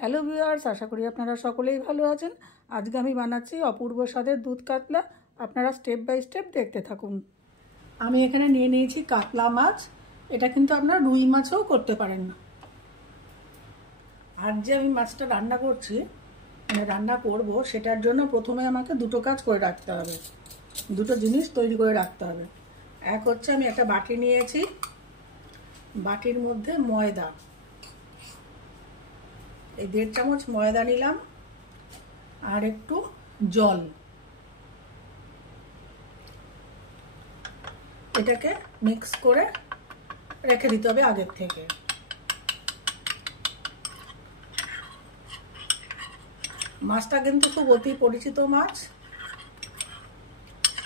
Hello viewers, আশা করি আপনারা সকলেই ভালো আছেন। আজকে আমি বানাচ্ছি অপূর্ব স্বাদের দুধ কাতলা। আপনারা স্টেপ বাই স্টেপ দেখতে থাকুন। আমি এখানে নিয়ে নিয়েছি কাতলা মাছ। এটা কিন্তু আপনারা রুই মাছও করতে পারেন না। আর যে আমি মাছটা রান্না করছি রান্না করব, সেটার জন্য প্রথমে আমাকে দুটো কাজ করে রাখতে হবে, দুটো জিনিস তৈরি করে রাখতে হবে। এক হচ্ছে আমি একটা বাটি নিয়েছি, বাটির মধ্যে ময়দা, এই 1.5 চামচ ময়দা নিলাম, আর একটু জল। এটাকে মিক্স করে রেখে দিতে হবে আগের থেকে। মাছটা কিন্তু খুব অতি পরিচিত মাছ,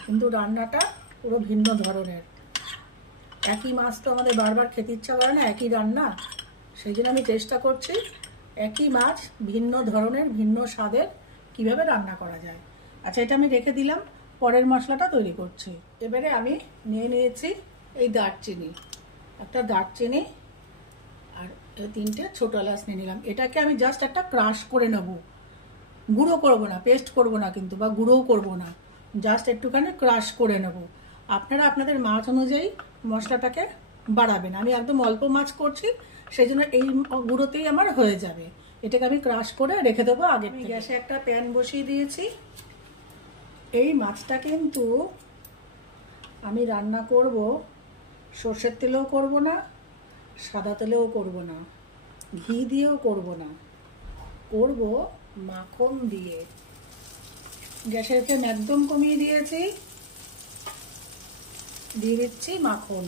কিন্তু রান্নাটা পুরো ভিন্ন ধরনের। একই মাছ তো আমাদের বারবার খেতে ইচ্ছা করে না, একই রান্না। সেই জন্য আমি চেষ্টা করছি একই মাছ ভিন্ন ধরনের, ভিন্ন স্বাদের কিভাবে রান্না করা যায়। আচ্ছা, এটা আমি রেখে দিলাম, পরের মশলাটা তৈরি করছি। এবারে আমি নিয়ে নিয়েছি এই দারচিনি, একটা দারচিনি আর 3টে ছোটো এলাচ নিয়ে নিলাম। এটাকে আমি জাস্ট একটা ক্রাশ করে নেব, গুঁড়ো করব না, পেস্ট করব না কিন্তু, বা গুঁড়োও করব না, জাস্ট একটুখানি ক্রাশ করে নেব। আপনারা আপনাদের মাছ অনুযায়ী মশলাটাকে বাড়াবেন। আমি একদম অল্প মাছ করছি, সেই জন্য এই গুঁড়োতেই আমার হয়ে যাবে। এটাকে আমি ক্রাশ করে রেখে দেবো আগে। আমি গ্যাসে একটা প্যান বসিয়ে দিয়েছি। এই মাছটা কিন্তু আমি রান্না করব সর্ষের তেলেও করব না, সাদা তেলেও করব না, ঘি দিয়েও করব না, করব মাখন দিয়ে। গ্যাসের ফ্লেম একদম কমিয়ে দিয়েছি, দিয়ে দিচ্ছি মাখন।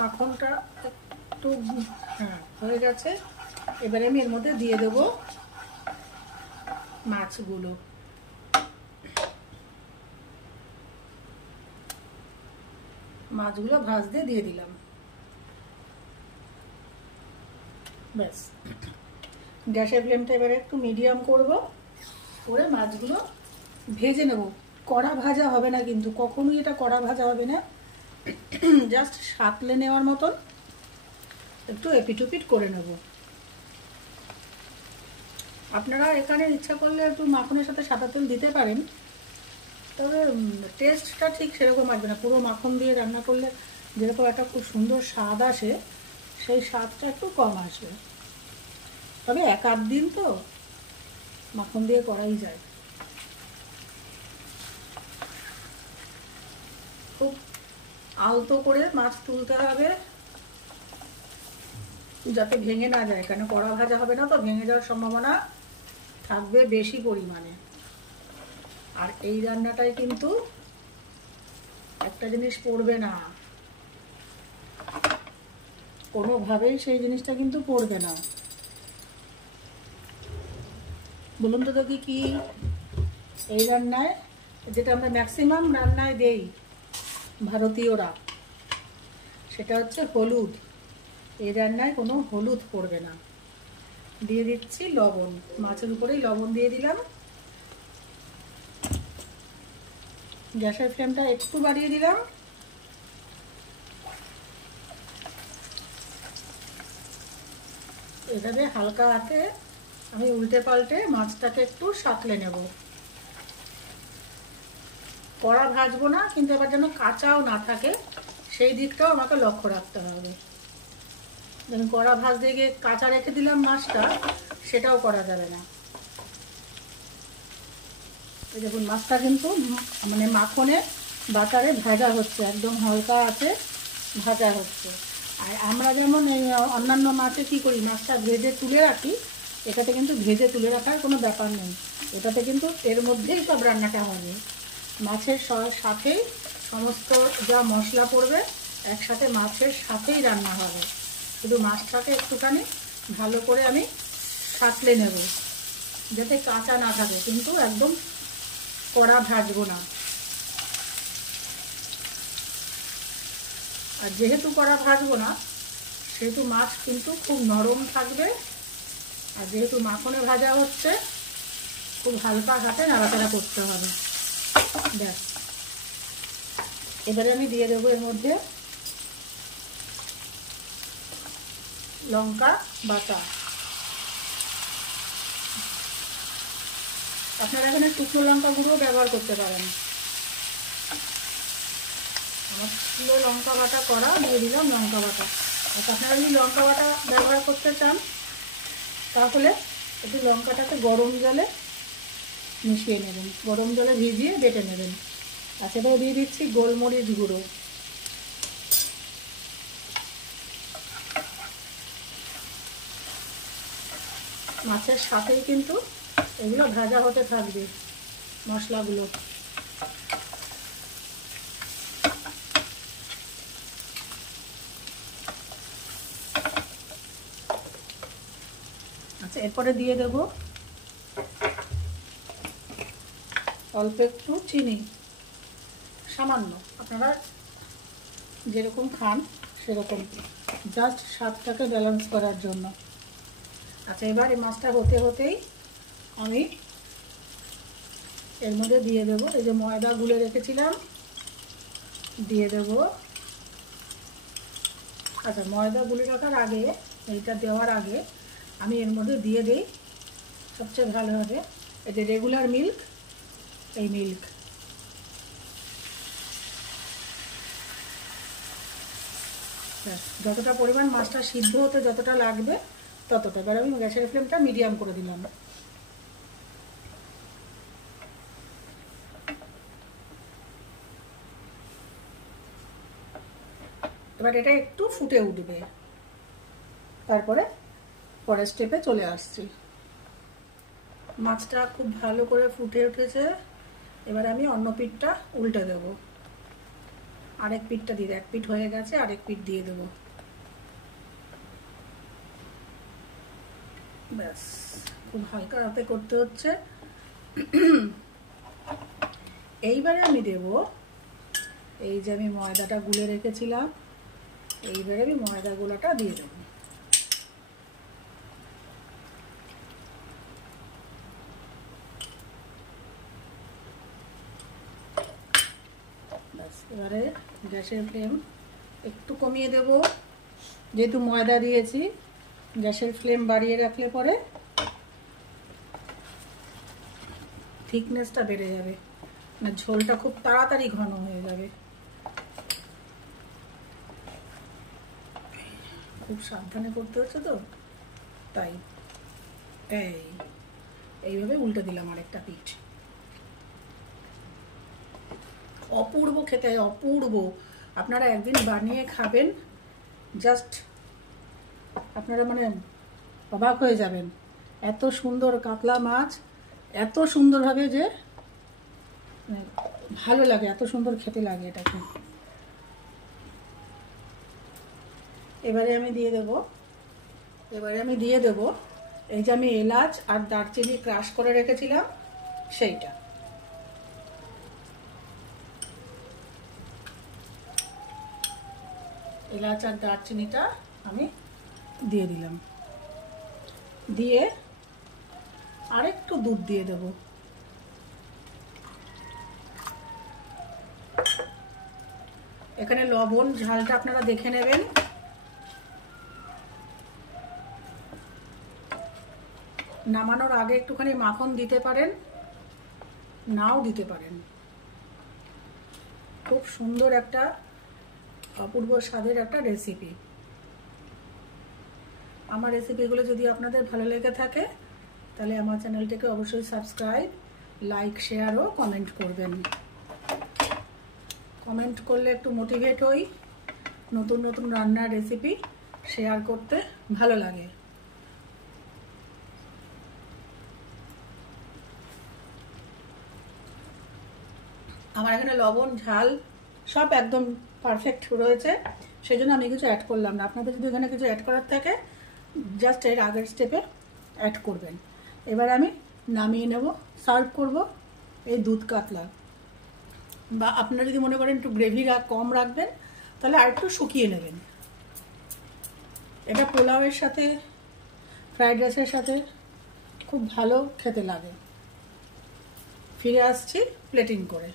মাখনটা একটু হয়ে গেছে। এবারে আমি এর মধ্যে দিয়ে দেবো মাছগুলো। মাছগুলো ভাজতে দিয়ে দিলাম। ব্যাস, গ্যাসের ফ্লেমটা এবারে একটু মিডিয়াম করব, করে মাছগুলো ভেজে নেব। কড়া ভাজা হবে না কিন্তু, কখনোই এটা কড়া ভাজা হবে না, জাস্ট সাঁতলে নেওয়ার মতন একটু এপিটুপিট করে নেব। আপনারা এখানে ইচ্ছা করলে একটু মাখনের সাথে সাদা তেল দিতে পারেন, তবে টেস্টটা ঠিক সেরকম আসবে না। পুরো মাখন দিয়ে রান্না করলে যেরকম একটা খুব সুন্দর স্বাদ আসে, সেই স্বাদটা একটু কম আসবে। তবে 1-8 দিন তো মাখন দিয়ে করাই যায়। খুব আলতো করে মাছ তুলতে হবে, যাতে ভেঙে না যায়, কেন কড়া ভাজা হবে না তো, ভেঙে যাওয়ার সম্ভাবনা থাকবে বেশি পরিমাণে। আর এই রান্নাটায় কিন্তু একটা জিনিস পড়বে না, কোনোভাবেই সেই জিনিসটা কিন্তু পড়বে না। বলুন তো দেখি কি এই রান্নায়, যেটা আমরা ম্যাক্সিমাম রান্নায় দেই ভারতীয়রা, সেটা হচ্ছে হলুদ। এই রান্নায় কোনো হলুদ পড়বে না। দিয়ে দিচ্ছি লবণ, মাছের উপরেই লবণ দিয়ে দিলাম। গ্যাসের ফ্লেমটা একটু বাড়িয়ে দিলাম। এভাবে হালকা হাতে আমি উল্টে পাল্টে মাছটাকে একটু সাঁতলে নেব। কড়া ভাজবো না, কিন্তু এবার যেন কাঁচাও না থাকে, সেই দিকটাও আমাকে লক্ষ্য রাখতে হবে। যেন কড়া ভাজতে গিয়ে কাঁচা রেখে দিলাম মাছটা, সেটাও করা যাবে না। এই দেখুন, মাছটা কিন্তু মানে মাখনে বাটারে ভাজা হচ্ছে, একদম হালকা আছে ভাজা হচ্ছে। আর আমরা যেমন এই অন্যান্য মাছে কী করি, মাছটা ভেজে তুলে রাখি, এটাতে কিন্তু ভেজে তুলে রাখার কোনো ব্যাপার নেই। এটাতে কিন্তু এর মধ্যেই সব রান্নাটা হবে। মাছের সাথেই সমস্ত যা মশলা পড়বে একসাথে মাছের সাথেই রান্না হবে। শুধু মাছটাকে একটুখানি ভালো করে আমি সাঁতলে নেব, যাতে কাঁচা না থাকে, কিন্তু একদম কড়া ভাজবো না। আর যেহেতু কড়া ভাজবো না, সেহেতু মাছ কিন্তু খুব নরম থাকবে। আর যেহেতু মাখনে ভাজা হচ্ছে, খুব হালকা হাতে নাড়াচাড়া করতে হবে। ব্যাস, এবারে আমি দিয়ে দেবো এর মধ্যে লঙ্কা বাটা। আপনারা এখানে শুকনো লঙ্কা গুঁড়ো ব্যবহার করতে পারেন। আমার শুকনো লঙ্কা বাটা করা, দিয়ে দিলাম লঙ্কা বাটা। আপনারা যদি লঙ্কা বাটা ব্যবহার করতে চান তাহলে একটু লঙ্কাটাকে গরম জলে মিশিয়ে নেবেন, গরম জলে ভিজিয়ে বেটে নেবেন। আর সেটাও দিয়ে দিচ্ছি গোলমরিচ গুঁড়ো। মাছের সাথেই কিন্তু এগুলো ভাজা হতে থাকবে মশলাগুলো। আচ্ছা, এরপরে দিয়ে দেব অল্প একটু চিনি, সামান্য, আপনারা যেরকম খান সেরকম, জাস্ট স্বাদটাকে ব্যালেন্স করার জন্য। আচ্ছা, এবার এই মাছটা হতে হতেই আমি এর মধ্যে দিয়ে দেব এই যে ময়দা গুলে রেখেছিলাম, দিয়ে দেব। আচ্ছা, ময়দা গুলে রাখার আগে, এইটা দেওয়ার আগে আমি এর মধ্যে দিয়ে দিই সবচেয়ে ভালো হবে এই যে রেগুলার মিল্ক, এই মিল্ক। যতটা পরিমাণ মাছটা সিদ্ধ হতে যতটা লাগবে ততটা। এবার আমি গ্যাসের ফ্লেমটা মিডিয়াম করে দিলাম। এবার এটা একটু ফুটে উঠবে, তারপরে পরের স্টেপে চলে আসছি। মাছটা খুব ভালো করে ফুটে উঠেছে। এবার আমি অন্য পিঠটা উল্টে দেব, আরেক পিঠটা দিয়ে, এক পিঠ হয়ে গেছে, আরেক পিঠ দিয়ে দেব। ব্যাস, খুব হালকা হাতে করতে হচ্ছে। এইবারে আমি দেব এই যে আমি ময়দাটা গুলে রেখেছিলাম, এইবারে আমি ময়দা গুলাটা দিয়ে দেব। ব্যাস, এবারে গ্যাসের ফ্লেম একটু কমিয়ে দেব, যেহেতু ময়দা দিয়েছি। গ্যাসের ফ্লেম বাড়িয়ে রাখলে পরে থিকনেসটা বেড়ে যাবে, না ঝোলটা খুব তাড়াতাড়ি ঘন হয়ে যাবে। খুব সাবধানে করতে হচ্ছে তো, তাই এইভাবে উল্টে দিলাম আরেকটা পিঠ। অপূর্ব খেতে, অপূর্ব। আপনারা একদিন বানিয়ে খাবেন, জাস্ট আপনারা মানে অবাক হয়ে যাবেন। এত সুন্দর কাতলা মাছ, এত সুন্দরভাবে যে ভালো লাগে, এত সুন্দর খেতে লাগে এটাকে। এবারে আমি দিয়ে দেব এই যে আমি এলাচ আর দারচিনি ক্রাশ করে রেখেছিলাম সেইটা। এলাচ আর দারচিনিটা আমি দিয়ে দিলাম, দিয়ে আরেকটু দুধ দিয়ে দেব। এখানে লবণ ঝালটা আপনারা দেখে নেবেন। নামানোর আগে একটুখানি মাখন দিতে পারেন, নাও দিতে পারেন। খুব সুন্দর একটা অপূর্ব স্বাদের একটা রেসিপি। আমার রেসিপিগুলো যদি আপনাদের ভালো লেগে থাকে তাহলে আমার চ্যানেলটাকে অবশ্যই সাবস্ক্রাইব, লাইক, শেয়ার ও কমেন্ট করবেন। কমেন্ট করলে একটু মোটিভেট হই, নতুন নতুন রান্নার রেসিপি শেয়ার করতে ভালো লাগে। আমার এখানে লবণ ঝাল সব একদম পারফেক্ট রয়েছে, সেই জন্য আমি কিছু অ্যাড করলাম না। আপনাদের যদি এখানে কিছু অ্যাড করার থাকে জাস্ট এর আগের স্টেপে অ্যাড করবেন। এবার আমি নামিয়ে নেব, সার্ভ করব এই দুধ কাতলা। বা আপনারা যদি মনে করেন একটু গ্রেভি কম রাখবেন তাহলে আর একটু শুকিয়ে নেবেন। এটা পোলাওয়ের সাথে, ফ্রাইড রাইসের সাথে খুব ভালো খেতে লাগে। ফিরে আসছি প্লেটিং করে।